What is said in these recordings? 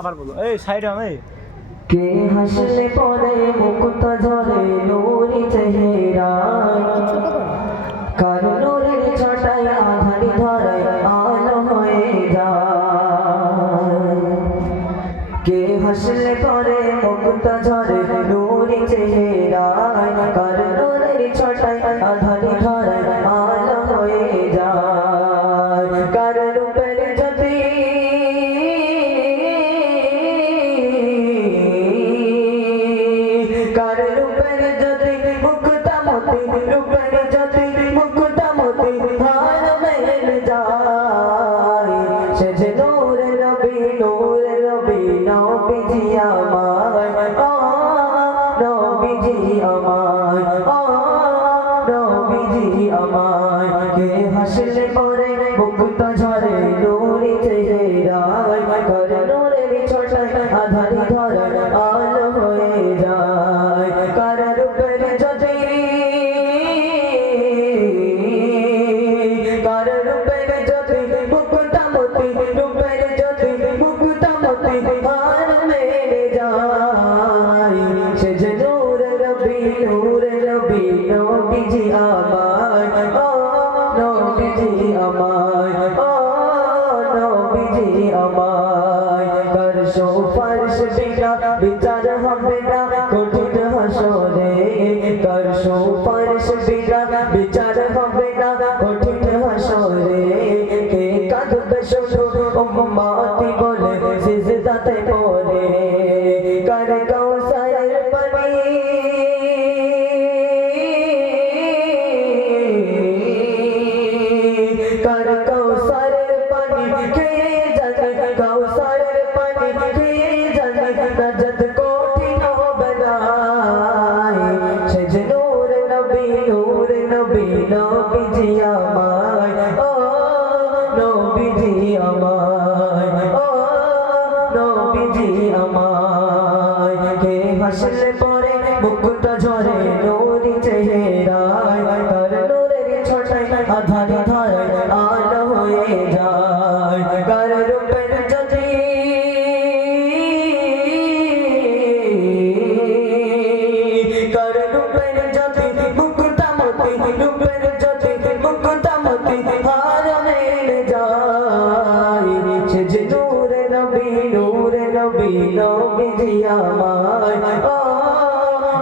আবার বলো। এই সাইড আমি কে হাসলে পরে মুকুত ঝরে নুরি চেহারায় কার নুরের ছটায় আধারি ধরায় আলো হয়ে যায়। কে হাসলে পরে মুকুত ঝরে নুরি চেহারায় কার নুরের ছটায় আধারি ধরায় কার রূপের যদি মুকুতা মতি রূপের যদি মুকুতা মতি ভার মেল যায়। সে যে নূর নবী নূর নবী, নবীজি আমায়। ও নবীজি আমায়। ও নবীজি আমায়। কে হাসলে নবীজি আমায় ও নবীজি আমায়। করশো ফরশ বিনা বিচার হবে না, কঠিন হাসরে। করশো ফরশ বিনা হাসলে পরে মুকুটা ঝরে নূরি চেহারায় তার নূরের ছটায় আধারি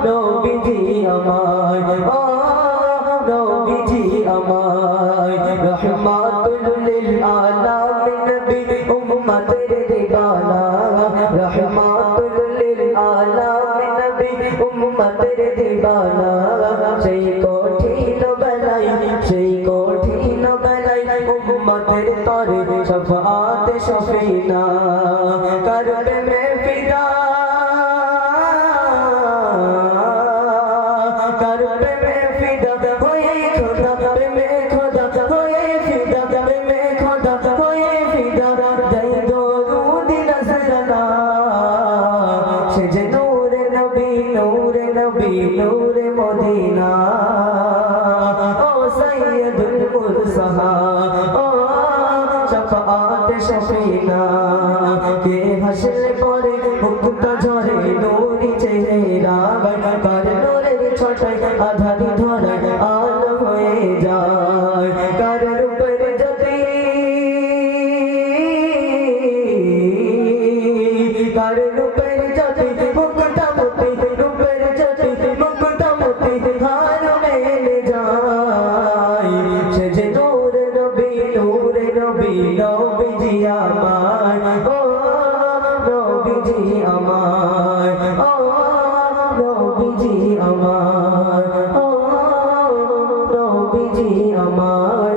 নবী জি আমায়, ও নবী জি আমায় রহমাতুল লিল আলামিন নবী উম্মতের দিবানা রহমাতুল লিল আলামিন নবী উম্মতের দিবানা, সেই কঠিন বেলাই সেই কঠিন বেলাই উম্মতের তরে শফাত শফিনা করবে মে ফিদা সে যে নূরে নবী নূরে নবী, নূরে মদিনা। ও সৈয়দুল মুরসালা, ও শফাআত শফিনা। কে হাসলে পরে মুক্তা ঝরে নূরি নবী জি আমায় ও নবীজি আমার ও নবী জি আমায়, ও নবী জি আমায়। ও